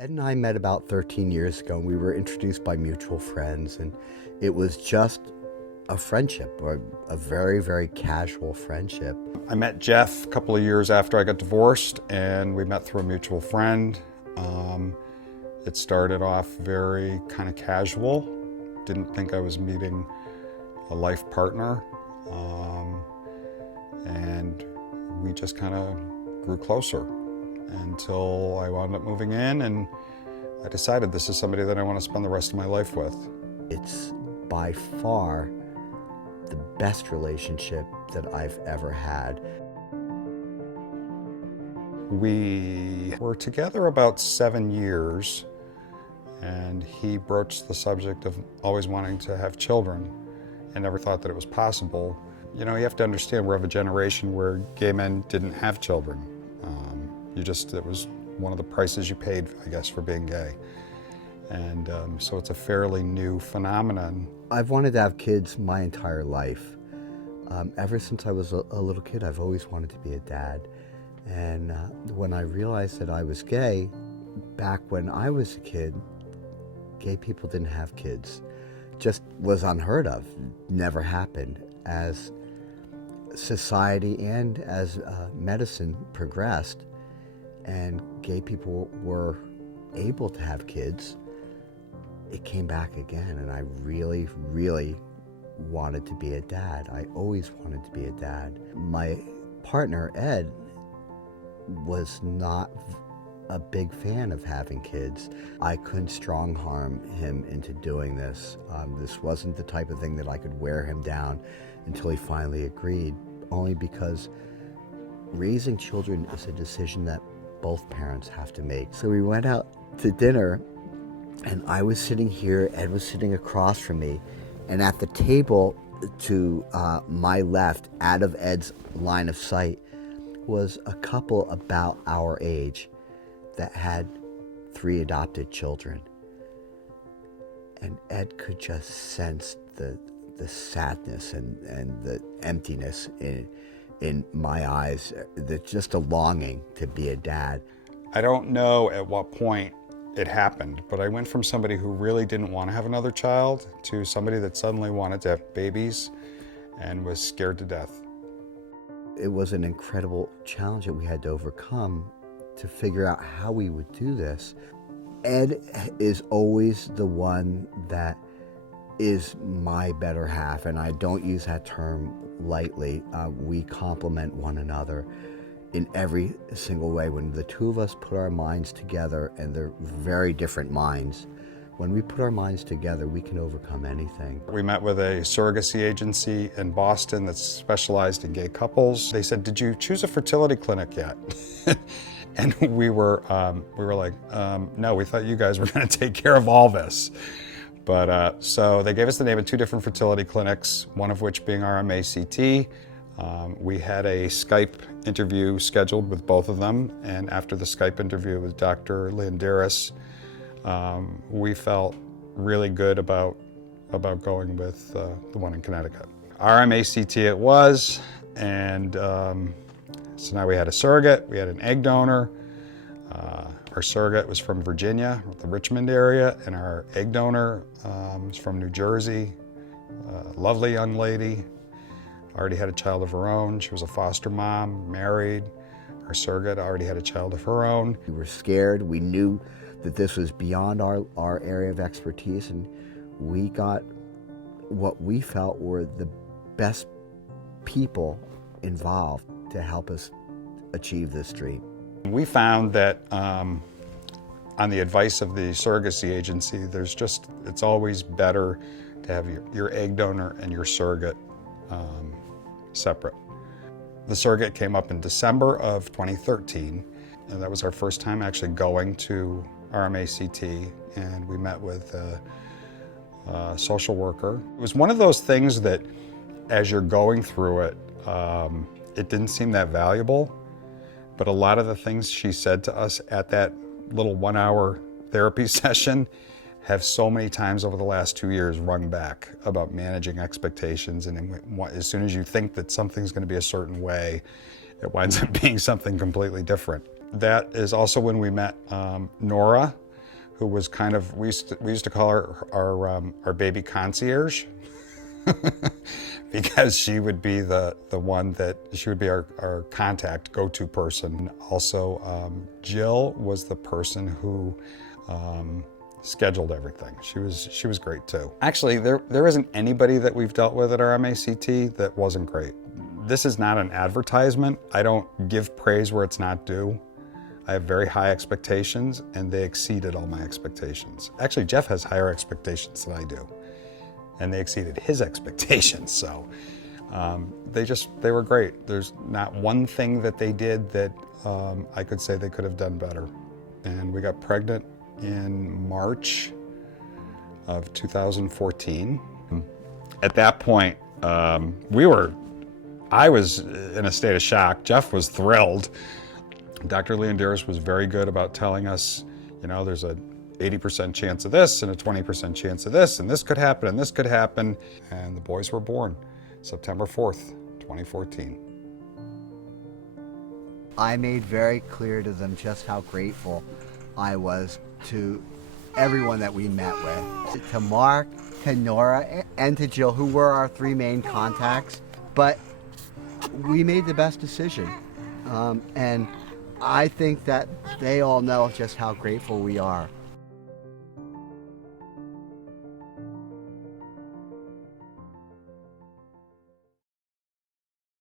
Ed and I met about 13 years ago, and we were introduced by mutual friends, and it was just a friendship, or a very, very casual friendship. I met Jeff a couple of years after I got divorced, and we met through a mutual friend. It started off very kind of casual. Didn't think I was meeting a life partner, and we just kind of grew closer until I wound up moving in, and I decided this is somebody that I want to spend the rest of my life with. It's by far the best relationship that I've ever had. We were together about 7 years, and he broached the subject of always wanting to have children and never thought that it was possible. You know, you have to understand we're of a generation where gay men didn't have children. It was one of the prices you paid, I guess, for being gay. And so it's a fairly new phenomenon. I've wanted to have kids my entire life. Ever since I was a little kid, I've always wanted to be a dad. And when I realized that I was gay, back when I was a kid, gay people didn't have kids. Just was unheard of, never happened. As society and as medicine progressed and gay people were able to have kids, it came back again, and I really, really wanted to be a dad. I always wanted to be a dad. My partner, Ed, was not a big fan of having kids. I couldn't strong harm him into doing this. This wasn't the type of thing that I could wear him down until he finally agreed, only because raising children is a decision that both parents have to make. So we went out to dinner, and I was sitting here, Ed was sitting across from me, and at the table to my left, out of Ed's line of sight, was a couple about our age that had 3 adopted children. And Ed could just sense the sadness and the emptiness in my eyes, just a longing to be a dad. I don't know at what point it happened, but I went from somebody who really didn't want to have another child to somebody that suddenly wanted to have babies and was scared to death. It was an incredible challenge that we had to overcome to figure out how we would do this. Ed is always the one that is my better half, and I don't use that term lightly. We complement one another in every single way. When the two of us put our minds together, and they're very different minds, when we put our minds together, we can overcome anything. We met with a surrogacy agency in Boston that's specialized in gay couples. They said, "Did you choose a fertility clinic yet?" And we were like, "No, we thought you guys were going to take care of all this." But so they gave us the name of 2 different fertility clinics, one of which being RMACT. We had a Skype interview scheduled with both of them, and after the Skype interview with Dr. Leonderis, we felt really good about going with the one in Connecticut. RMACT it was, and so now we had a surrogate, we had an egg donor. Our surrogate was from Virginia, the Richmond area, and our egg donor was from New Jersey. Lovely young lady, already had a child of her own. She was a foster mom, married. Our surrogate already had a child of her own. We were scared. We knew that this was beyond our area of expertise, and we got what we felt were the best people involved to help us achieve this dream. We found that on the advice of the surrogacy agency, it's always better to have your egg donor and your surrogate separate. The surrogate came up in December of 2013, and that was our first time actually going to RMACT, and we met with a social worker. It was one of those things that as you're going through it, it didn't seem that valuable, but a lot of the things she said to us at that little 1-hour therapy session have so many times over the last 2 years rung back about managing expectations, and as soon as you think that something's going to be a certain way, it winds up being something completely different. That is also when we met Nora, who was kind of, we used to call her our baby concierge. Because she would be the one that, she would be our contact, go-to person. Also, Jill was the person who scheduled everything. She was great too. Actually, there isn't anybody that we've dealt with at our MACT that wasn't great. This is not an advertisement. I don't give praise where it's not due. I have very high expectations, and they exceeded all my expectations. Actually, Jeff has higher expectations than I do, and they exceeded his expectations. So they were great. There's not one thing that they did that I could say they could have done better. And we got pregnant in March of 2014. At that point, I was in a state of shock. Jeff was thrilled. Dr. Leonderis was very good about telling us, you know, there's a 80% chance of this and a 20% chance of this, and this could happen and this could happen. And the boys were born September 4th, 2014. I made very clear to them just how grateful I was to everyone that we met with. To Mark, to Nora, and to Jill, who were our three main contacts. But we made the best decision. And I think that they all know just how grateful we are.